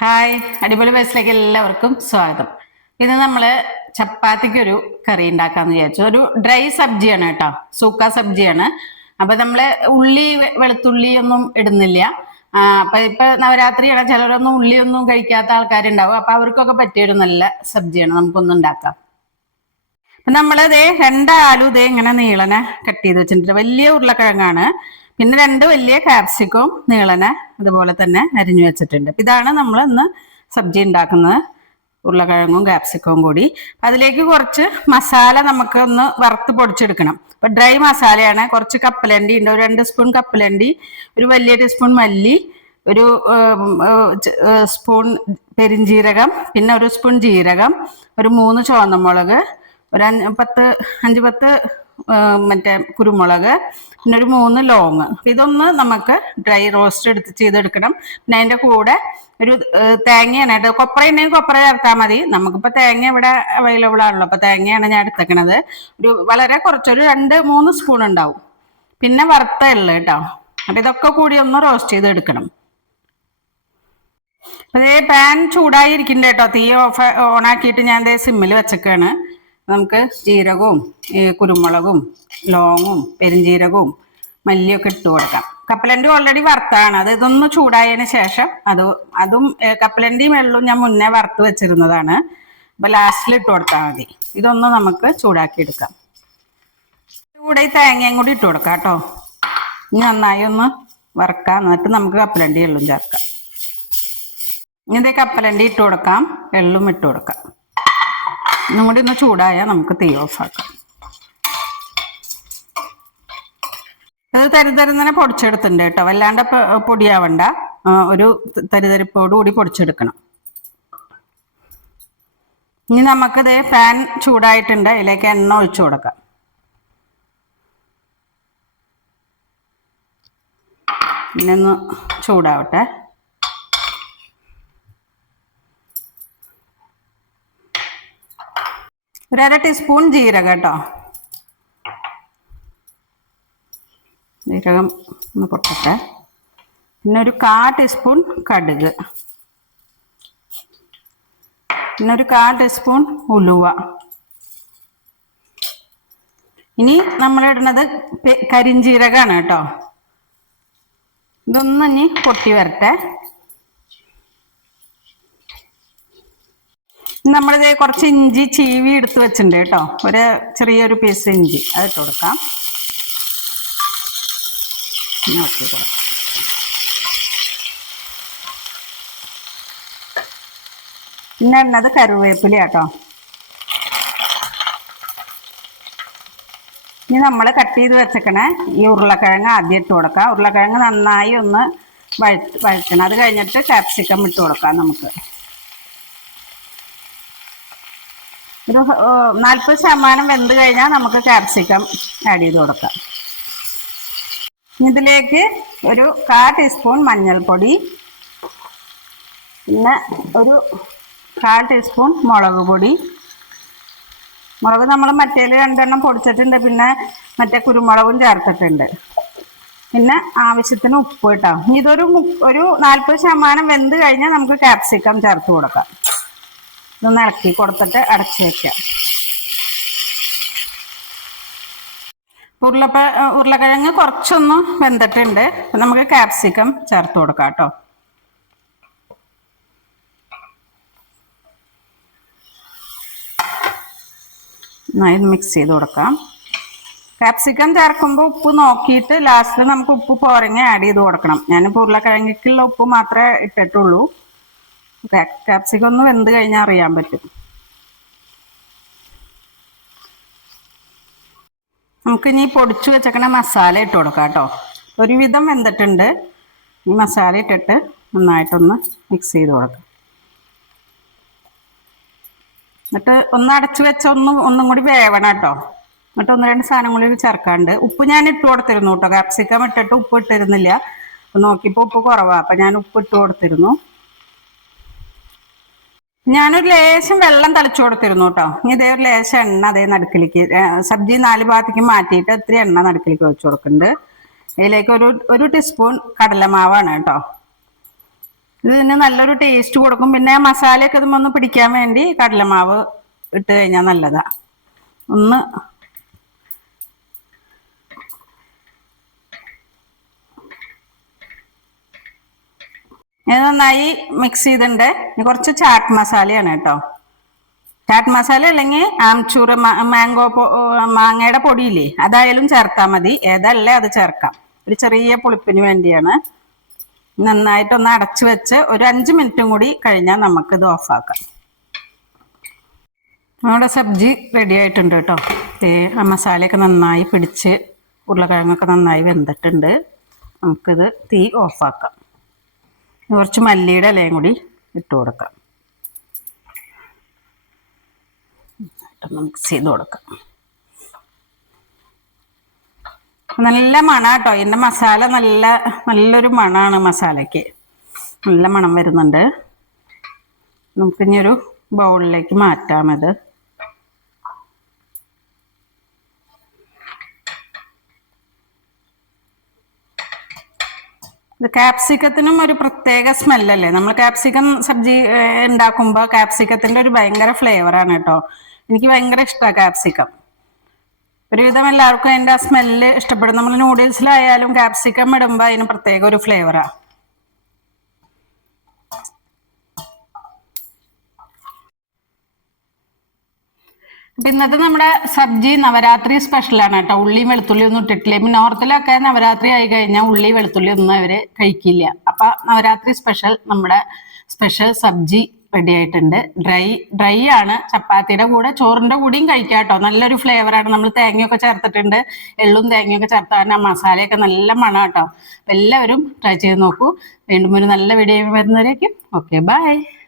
Hi അടിപൊളി ബസ്സിലേക്ക് എല്ലാവർക്കും സ്വാഗതം. ഇത് നമ്മൾ ചപ്പാത്തിക്ക് ഒരു കറി ഉണ്ടാക്കാന്ന് വിചാരിച്ചു. ഒരു ഡ്രൈ സബ്ജിയാണ് കേട്ടോ സൂക്ക സബ്ജിയാണ്. അപ്പൊ നമ്മൾ ഉള്ളി വെളുത്തുള്ളി ഒന്നും ഇടുന്നില്ല. അപ്പൊ ഇപ്പൊ നവരാത്രിയാണ് ചിലരൊന്നും ഉള്ളിയൊന്നും കഴിക്കാത്ത ആൾക്കാരുണ്ടാവും. അപ്പൊ അവർക്കൊക്കെ പറ്റിയൊരു നല്ല സബ്ജിയാണ് നമുക്കൊന്നും ഉണ്ടാക്കാം അപ്പൊ നമ്മൾ ദേ രണ്ട് ആലു ദേ ഇങ്ങനെ നീളനെ കട്ട് ചെയ്ത് വെച്ചിട്ടുണ്ട്. വലിയ ഉരുളക്കിഴങ്ങാണ്. പിന്നെ രണ്ട് വലിയ കാപ്സിക്കവും നീളനെ അതുപോലെ തന്നെ അരിഞ്ഞു വെച്ചിട്ടുണ്ട്. ഇതാണ് നമ്മൾ ഇന്ന് സബ്ജി ഉണ്ടാക്കുന്നത്. ഉരുളക്കിഴങ്ങും കാപ്സിക്കവും കൂടി. അതിലേക്ക് കുറച്ച് മസാല നമുക്ക് ഒന്ന് വറുത്ത് പൊടിച്ചെടുക്കണം. അപ്പൊ ഡ്രൈ മസാലയാണ്. കുറച്ച് കപ്പലണ്ടി ഉണ്ട്. ഒരു രണ്ട് സ്പൂൺ കപ്പലണ്ടി ഒരു വലിയ ടീസ്പൂൺ മല്ലി ഒരു സ്പൂൺ പെരിഞ്ജീരകം പിന്നെ ഒരു സ്പൂൺ ജീരകം ഒരു മൂന്ന് ചുവന്നമുളക് ഒരു പത്ത് അഞ്ച് പത്ത് മറ്റേ കുരുമുളക് പിന്നെ ഒരു മൂന്ന് ലോങ് ഇതൊന്ന് നമുക്ക് ഡ്രൈ റോസ്റ്റ് എടുത്ത് ചെയ്തെടുക്കണം. പിന്നെ അതിന്റെ കൂടെ ഒരു തേങ്ങയാണ് കേട്ടോ. കൊപ്ര ഉണ്ടെങ്കിൽ കൊപ്ര ചേർത്താൽ മതി. നമുക്കിപ്പോൾ തേങ്ങ ഇവിടെ അവൈലബിൾ ആണല്ലോ. അപ്പോൾ തേങ്ങയാണ് ഞാൻ എടുത്തേക്കണത്. ഒരു വളരെ കുറച്ചൊരു രണ്ട് മൂന്ന് സ്പൂൺ ഉണ്ടാവും. പിന്നെ വറുത്ത ഉള്ളു കേട്ടോ. അപ്പം ഇതൊക്കെ കൂടി ഒന്ന് റോസ്റ്റ് ചെയ്തെടുക്കണം. അതേ പാൻ ചൂടായിരിക്കുന്നുണ്ട് കേട്ടോ. തീ ഓഫ് ഓണാക്കിയിട്ട് ഞാൻ ദേ സിമ്മിൽ വെച്ചേക്കാണ്. നമുക്ക് ജീരകവും കുരുമുളകും ലോങ്ങും പെരിഞ്ജീരകവും മല്ലിയൊക്കെ ഇട്ട് കൊടുക്കാം. കപ്പലണ്ടി ഓൾറെഡി വറുത്താണ്. അത് ഇതൊന്ന് ചൂടായതിനു ശേഷം അത് അതും കപ്പലണ്ടിയും വെള്ളവും ഞാൻ മുന്നേ വറുത്ത് വെച്ചിരുന്നതാണ്. അപ്പൊ ലാസ്റ്റിൽ ഇട്ട് കൊടുത്താൽ മതി. ഇതൊന്ന് നമുക്ക് ചൂടാക്കി എടുക്കാം കൂടെ ഈ തേങ്ങയും കൂടി ഇട്ട് കൊടുക്കാം കേട്ടോ. ഇനി നന്നായി ഒന്ന് വറക്കാം. എന്നിട്ട് നമുക്ക് കപ്പലണ്ടി എള്ളും ചേർക്കാം. ഇങ്ങനത്തെ കപ്പലണ്ടി ഇട്ട് കൊടുക്കാം. എള്ളും ഇട്ട് കൊടുക്കാം. ഇന്നും കൂടി ഒന്ന് ചൂടായാൽ നമുക്ക് തീ ഓഫാക്കാം ഇത് തന്നെ പൊടിച്ചെടുത്തിട്ടുണ്ട് കേട്ടോ. വല്ലാണ്ട് പൊടിയാവണ്ട. ഒരു തരിതരിപ്പോട് കൂടി പൊടിച്ചെടുക്കണം. ഇനി നമുക്കിത് പാൻ ചൂടായിട്ടുണ്ട്. അതിലേക്ക് എണ്ണ ഒഴിച്ചു കൊടുക്കാം. പിന്നെ ഒന്ന് ചൂടാവട്ടെ. ഒരു ടീസ്പൂൺ ജീരകം കേട്ടോ. ജീരകം ഒന്ന് പൊട്ടട്ടെ. പിന്നെ ഒരു കാ ടീസ്പൂൺ കടുക്. പിന്നെ ഒരു കാ ടീസ്പൂൺ ഉലുവ. ഇനി നമ്മൾ ഇടുന്നത് കരിഞ്ജീരകമാണ് കേട്ടോ. ഇതൊന്നും ഇനി പൊട്ടി വരട്ടെ. നമ്മളിത് കുറച്ച് ഇഞ്ചി ചീവി എടുത്ത് വെച്ചിട്ടുണ്ട് കേട്ടോ. ഒരു ചെറിയൊരു പീസ് ഇഞ്ചി. ഇനി ഒത്തി കൊടുക്കാം പിന്നെ ഇടുന്നത് കറിവേപ്പില കേട്ടോ. ഇനി നമ്മൾ കട്ട് ചെയ്ത് വെച്ചേക്കണേ ഈ ഉരുളക്കിഴങ്ങ് ആദ്യം ഇട്ട് കൊടുക്കാം. ഉരുളക്കിഴങ്ങ് നന്നായി ഒന്ന് വഴ വഴറ്റണം. അത് കഴിഞ്ഞിട്ട് കാപ്സിക്കം ഇട്ട് കൊടുക്കാം നമുക്ക്. ഒരു നാൽപ്പത് ശതമാനം വെന്ത് കഴിഞ്ഞാൽ നമുക്ക് ക്യാപ്സിക്കം ആഡ് ചെയ്ത് കൊടുക്കാം. ഇതിലേക്ക് ഒരു കാ ടീസ്പൂൺ മഞ്ഞൾപ്പൊടി പിന്നെ ഒരു കാൽ ടീസ്പൂൺ മുളക് പൊടി. മുളക് നമ്മൾ മറ്റേൽ രണ്ടെണ്ണം പൊടിച്ചിട്ടുണ്ട് പിന്നെ മറ്റേ കുരുമുളകും ചേർത്തിട്ടുണ്ട്. പിന്നെ ആവശ്യത്തിന് ഉപ്പ് കേട്ടോ ഇതൊരു ഒരു നാൽപ്പത് ശതമാനം വെന്ത് കഴിഞ്ഞാൽ നമുക്ക് ക്യാപ്സിക്കം ചേർത്ത് കൊടുക്കാം. ഇതൊന്ന് ഇളക്കി കൊടുത്തിട്ട് അടച്ച് വെക്കാം. ഉരുളപ്പ ഉരുളക്കിഴങ്ങ് കുറച്ചൊന്ന് വെന്തിട്ടുണ്ട്. നമുക്ക് കാപ്സിക്കം ചേർത്ത് കൊടുക്കാം കേട്ടോ. നന്നായി മിക്സ് ചെയ്ത് കൊടുക്കാം. കാപ്സിക്കം ചേർക്കുമ്പോൾ ഉപ്പ് നോക്കിയിട്ട് ലാസ്റ്റ് നമുക്ക് ഉപ്പ് പോരങ്ങ ആഡ് ചെയ്ത് കൊടുക്കണം. ഞാനിപ്പോൾ ഉരുളക്കിഴങ്ങിക്കുള്ള ഉപ്പ് മാത്രമേ ഇട്ടിട്ടുള്ളൂ. കാപ്സിക്കം ഒന്ന് വെന്ത് കഴിഞ്ഞാൽ അറിയാൻ പറ്റും. നമുക്ക് ഇനി പൊടിച്ചു വെച്ചേക്കണ മസാല ഇട്ട് കൊടുക്കാം കേട്ടോ. ഒരുവിധം വെന്തിട്ടുണ്ട്. ഈ മസാല ഇട്ടിട്ട് നന്നായിട്ടൊന്ന് മിക്സ് ചെയ്ത് കൊടുക്കാം. എന്നിട്ട് ഒന്ന് അടച്ചു വെച്ച ഒന്ന് ഒന്നും കൂടി വേവണം കേട്ടോ. എന്നിട്ട് ഒന്ന് രണ്ട് സാധനം കൂടി ചേർക്കാണ്ട്. ഉപ്പ് ഞാൻ ഇട്ട് കൊടുത്തിരുന്നു കേട്ടോ. കാപ്സിക്കം ഇട്ടിട്ട് ഉപ്പ് ഇട്ടിരുന്നില്ല. നോക്കിയപ്പോൾ ഉപ്പ് കുറവാ. അപ്പൊ ഞാൻ ഉപ്പ് ഇട്ട് കൊടുത്തിരുന്നു. ഞാനൊരു ലേശം വെള്ളം തളിച്ചു കൊടുത്തിരുന്നു കേട്ടോ ഇനി ഇതേ ഒരു ലേശം എണ്ണ അതേ നടുക്കിലേക്ക് സബ്ജി നാല് ഭാഗത്തേക്ക് മാറ്റിയിട്ട് ഒത്തിരി എണ്ണ നടുക്കിലേക്ക് വെച്ചു കൊടുക്കുന്നുണ്ട്. ഇതിലേക്ക് ഒരു ഒരു ടീസ്പൂൺ കടലമാവാണ് കേട്ടോ ഇതിന് നല്ലൊരു ടേസ്റ്റ് കൊടുക്കും. പിന്നെ മസാലയൊക്കെ ഇതുമ്മ ഒന്ന് പിടിക്കാൻ വേണ്ടി കടലമാവ് ഇട്ട് കഴിഞ്ഞാൽ നല്ലതാ. ഒന്ന് ഇത് നന്നായി മിക്സ് ചെയ്തിട്ടുണ്ട് കുറച്ച് ചാറ്റ് മസാലയാണ് കേട്ടോ ചാറ്റ് മസാല അല്ലെങ്കിൽ ആംചൂർ മാംഗോ മാങ്ങയുടെ പൊടിയില്ലേ? അതായാലും ചേർത്താൽ മതി. ഏതല്ലേ അത് ചേർക്കാം. ഒരു ചെറിയ പുളിപ്പിന് വേണ്ടിയാണ്. നന്നായിട്ടൊന്ന് അടച്ചു വെച്ച് ഒരു അഞ്ച് മിനിറ്റും കൂടി കഴിഞ്ഞാൽ നമുക്കിത് ഓഫാക്കാം നമ്മുടെ സബ്ജി റെഡി ആയിട്ടുണ്ട് കേട്ടോ ആ മസാലയൊക്കെ നന്നായി പിടിച്ച് ഉരുളക്കിഴങ്ങൊക്കെ നന്നായി വെന്തിട്ടുണ്ട്. നമുക്കിത് തീ ഓഫാക്കാം കുറച്ച് മല്ലിയുടെ ഇലയും കൂടി ഇട്ട് കൊടുക്കാം. മിക്സ് ചെയ്ത് കൊടുക്കാം. നല്ല മണ കേട്ടോ ഇതിന്റെ മസാല നല്ല നല്ലൊരു മണമാണ് മസാലയ്ക്ക്. നല്ല മണം വരുന്നുണ്ട്. നമുക്കിനി ഒരു ബൗളിലേക്ക് മാറ്റാം ഇത് ഇത് കാപ്സിക്കത്തിനും ഒരു പ്രത്യേക സ്മെല്ലല്ലേ നമ്മൾ കാപ്സിക്കം സബ്ജി ഉണ്ടാക്കുമ്പോൾ കാപ്സിക്കത്തിന്റെ ഒരു ഭയങ്കര ഫ്ലേവറാണ് കേട്ടോ. എനിക്ക് ഭയങ്കര ഇഷ്ടമാണ് കാപ്സിക്കം ഒരുവിധം എല്ലാവർക്കും അതിന്റെ ആ സ്മെല്ല് ഇഷ്ടപ്പെടും. നമ്മൾ നൂഡിൽസിലായാലും കാപ്സിക്കം ഇടുമ്പോൾ അതിന് പ്രത്യേക ഒരു ഫ്ലേവറാ ഇന്നത്തെ നമ്മുടെ സബ്ജി നവരാത്രി സ്പെഷ്യലാണ് കേട്ടോ. ഉള്ളി വെളുത്തുള്ളി ഒന്നും ഇട്ടിട്ടില്ല. നോർത്തിലൊക്കെ നവരാത്രി ആയി കഴിഞ്ഞാൽ ഉള്ളി വെളുത്തുള്ളി ഒന്നും അവർ കഴിക്കില്ല. അപ്പൊ നവരാത്രി സ്പെഷ്യൽ നമ്മുടെ സ്പെഷ്യൽ സബ്ജി റെഡി ആയിട്ടുണ്ട്. ഡ്രൈ ഡ്രൈ ആണ്. ചപ്പാത്തിയുടെ കൂടെ ചോറിന്റെ കൂടിയും കഴിക്കാം കേട്ടോ. നല്ലൊരു ഫ്ലേവറാണ് നമ്മൾ തേങ്ങയൊക്കെ ചേർത്തിട്ടുണ്ട്. എള്ളും തേങ്ങയൊക്കെ ചേർത്ത മസാലയൊക്കെ നല്ല മണം കേട്ടോ. എല്ലാവരും ട്രൈ ചെയ്ത് നോക്കൂ. വീണ്ടും ഒരു നല്ല വീഡിയോ വരുന്നവരേക്കും. Okay bye